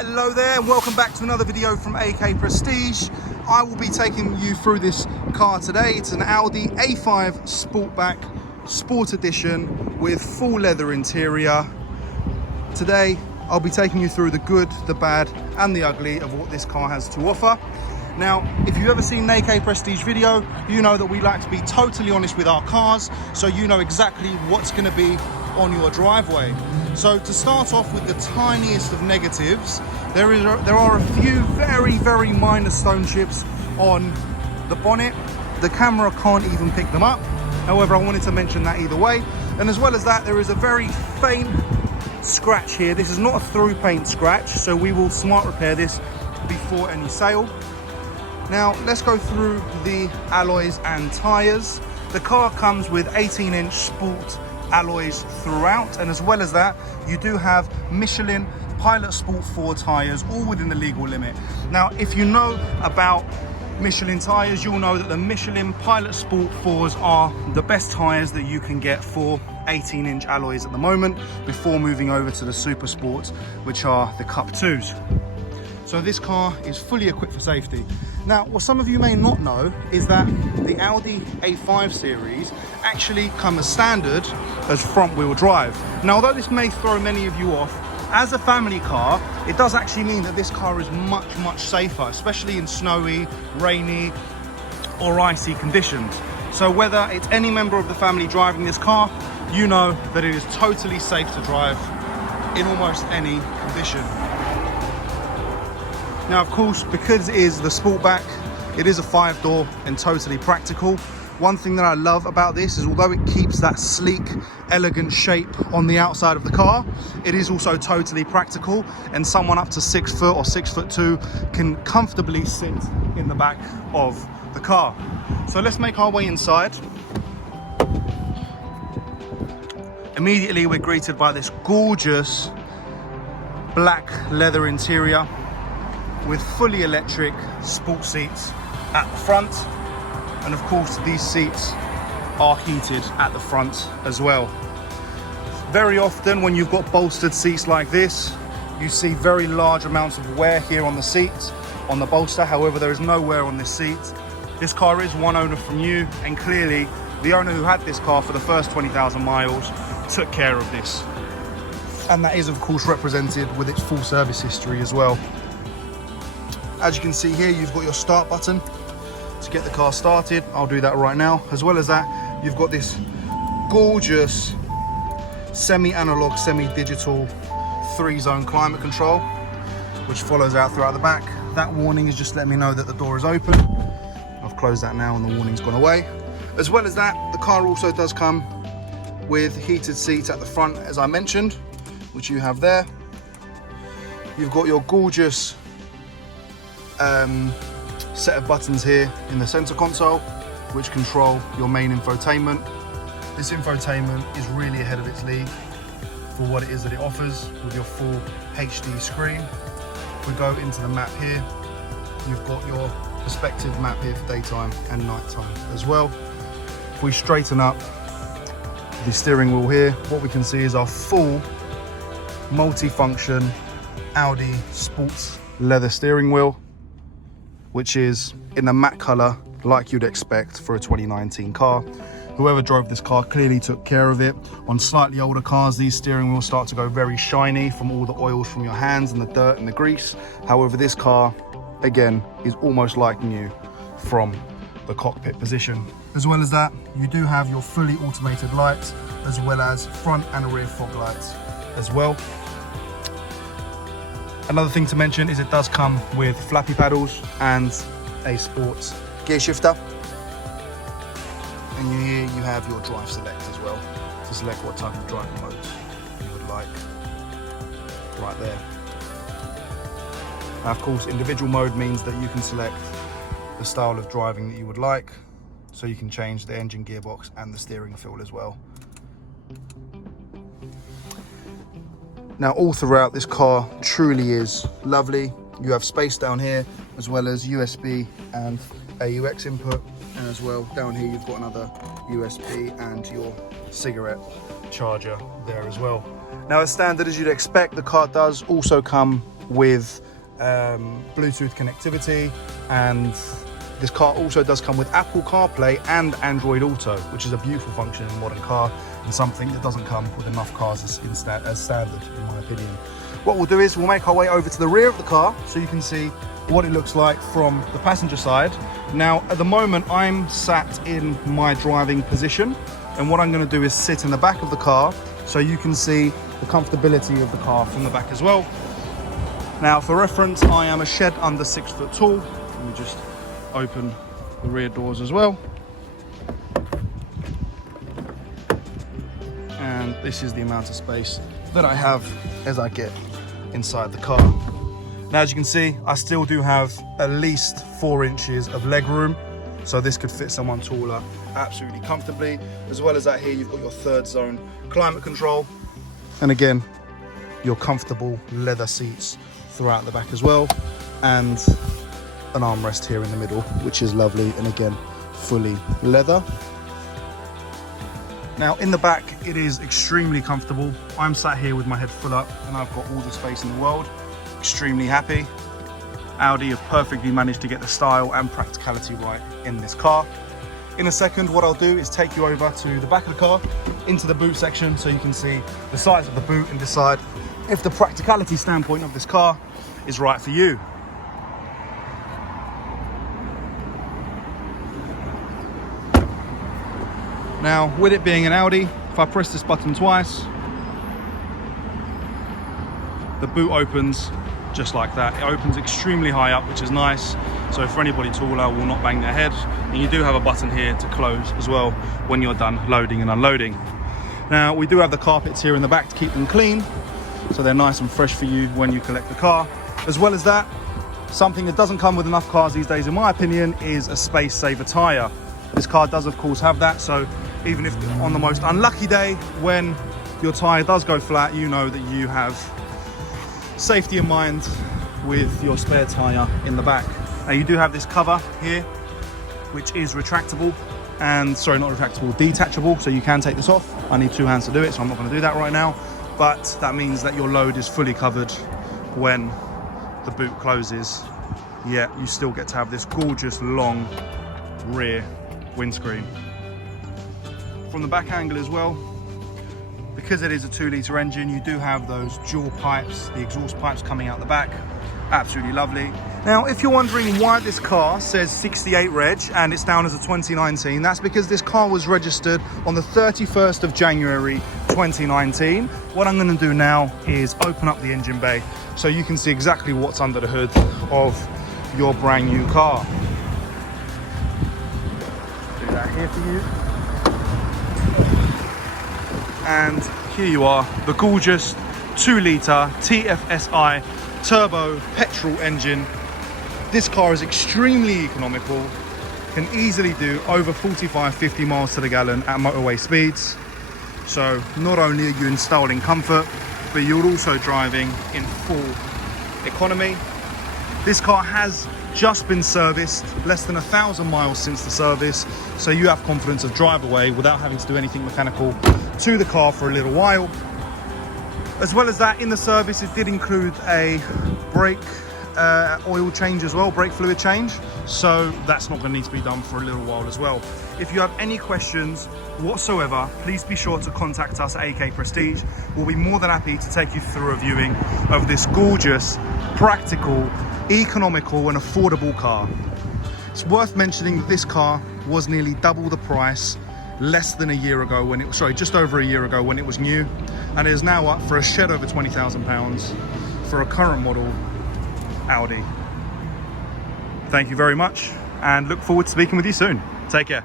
Hello there and welcome back to another video from AK Prestige. I will be taking you through this car today. It's an Audi A5 Sportback Sport Edition with full leather interior. Today I'll be taking you through the good, the bad and the ugly of what this car has to offer. Now, if you've ever seen an AK Prestige video, you know that we like to be totally honest with our cars, so you know exactly what's going to be on your driveway. So to start off with the tiniest of negatives, there are a few very minor stone chips on the bonnet. The camera can't even pick them up. However, I wanted to mention that either way. And as well as that, there is a very faint scratch here. This is not a through paint scratch, so we will smart repair this before any sale. Now let's go through the alloys and tyres. The car comes with 18-inch sport alloys throughout, and as well as that, you do have Michelin Pilot Sport 4 tyres, all within the legal limit. Now, if you know about Michelin tyres, you'll know that the Michelin Pilot Sport 4s are the best tyres that you can get for 18-inch alloys at the moment, before moving over to the Super Sports, which are the Cup 2s. So this car is fully equipped for safety. Now, what some of you may not know is that the Audi A5 series actually come as standard as front wheel drive. Now, although this may throw many of you off, as a family car, it does actually mean that this car is much safer, especially in snowy, rainy or icy conditions. So whether it's any member of the family driving this car, you know that it is totally safe to drive in almost any condition. Now, of course, because it is the Sportback, it is a 5-door and totally practical. One thing that I love about this is, although it keeps that sleek, elegant shape on the outside of the car, it is also totally practical, and someone up to 6 foot or 6'2" can comfortably sit in the back of the car. So let's make our way inside. Immediately we're greeted by this gorgeous black leather interior with fully electric sport seats at the front, and of course these seats are heated at the front as well. Very often when you've got bolstered seats like this, you see very large amounts of wear here on the seat, on the bolster. However, there is no wear on this seat. This car is one owner from you, and clearly the owner who had this car for the first 20,000 miles took care of this, and that is of course represented with its full service history as well. As you can see here, you've got your start button to get the car started. I'll do that right now. As well as that, you've got this gorgeous semi-analog, semi-digital 3-zone climate control, which follows out throughout the back. That warning is just letting me know that the door is open. I've closed that now and the warning's gone away. As well as that, the car also does come with heated seats at the front, as I mentioned, which you have there. You've got your gorgeous set of buttons here in the center console, which control your main infotainment. This infotainment is really ahead of its league for what it is that it offers, with your full HD screen. If we go into the map here, you've got your perspective map here for daytime and nighttime as well. If we straighten up the steering wheel here, what we can see is our full multi-function Audi sports leather steering wheel, which is in the matte color like you'd expect for a 2019 car. Whoever drove this car clearly took care of it. On slightly older cars, these steering wheels start to go very shiny from all the oils from your hands and the dirt and the grease. However, this car, again, is almost like new from the cockpit position. As well as that, you do have your fully automated lights, as well as front and rear fog lights as well. Another thing to mention is it does come with flappy paddles and a sports gear shifter. And here you have your drive select as well, to select what type of driving modes you would like, right there. Now, of course, individual mode means that you can select the style of driving that you would like, so you can change the engine, gearbox and the steering feel as well. Now, all throughout, this car truly is lovely. You have space down here, as well as USB and AUX input, and as well down here you've got another USB and your cigarette charger there as well. Now, as standard as you'd expect, the car does also come with Bluetooth connectivity, and this car also does come with Apple CarPlay and Android Auto, which is a beautiful function in a modern car and something that doesn't come with enough cars as standard, in my opinion. What we'll do is we'll make our way over to the rear of the car so you can see what it looks like from the passenger side. Now, at the moment, I'm sat in my driving position, and what I'm going to do is sit in the back of the car so you can see the comfortability of the car from the back as well. Now, for reference, I am a shed under 6 foot tall. Let me just open the rear doors as well. And this is the amount of space that I have as I get inside the car. Now, as you can see, I still do have at least 4 inches of leg room, so this could fit someone taller absolutely comfortably. As well as that, here you've got your 3rd zone climate control, and again, your comfortable leather seats throughout the back as well, and an armrest here in the middle, which is lovely, and again, fully leather. Now, in the back, it is extremely comfortable. I'm sat here with my head full up, and I've got all the space in the world. Extremely happy. Audi have perfectly managed to get the style and practicality right in this car. In a second, what I'll do is take you over to the back of the car, into the boot section, so you can see the size of the boot and decide if the practicality standpoint of this car is right for you. Now, with it being an Audi, if I press this button twice, the boot opens just like that. It opens extremely high up, which is nice. So for anybody taller, will not bang their head. And you do have a button here to close as well when you're done loading and unloading. Now, we do have the carpets here in the back to keep them clean, so they're nice and fresh for you when you collect the car. As well as that, something that doesn't come with enough cars these days, in my opinion, is a space saver tyre. This car does, of course, have that. So even if on the most unlucky day when your tyre does go flat, you know that you have safety in mind with your spare tyre in the back. Now, you do have this cover here, which is retractable, and sorry, not retractable, detachable, so you can take this off. I need 2 hands to do it, so I'm not going to do that right now, but that means that your load is fully covered when the boot closes. Yet you still get to have this gorgeous long rear windscreen. From the back angle as well, because it is a 2-litre engine, you do have those dual pipes, the exhaust pipes coming out the back. Absolutely lovely. Now, if you're wondering why this car says 68 reg and it's down as a 2019, that's because this car was registered on the 31st of January 2019. What I'm going to do now is open up the engine bay so you can see exactly what's under the hood of your brand new car. Do that here for you. And here you are, the gorgeous 2-litre TFSI turbo petrol engine. This car is extremely economical, can easily do over 45-50 miles to the gallon at motorway speeds. So not only are you installing comfort, but you're also driving in full economy. This car has just been serviced, less than 1,000 miles since the service, so you have confidence of drive away without having to do anything mechanical to the car for a little while. As well as that, in the service, it did include a brake oil change as well, brake fluid change, so that's not going to need to be done for a little while as well. If you have any questions whatsoever, please be sure to contact us at AK Prestige. We'll be more than happy to take you through a viewing of this gorgeous, practical, economical and affordable car. It's worth mentioning that this car was nearly double the price less than a year ago when it was, sorry, just over a year ago when it was new, and it is now up for a shed over £20,000 for a current model Audi. Thank you very much and look forward to speaking with you soon. Take care.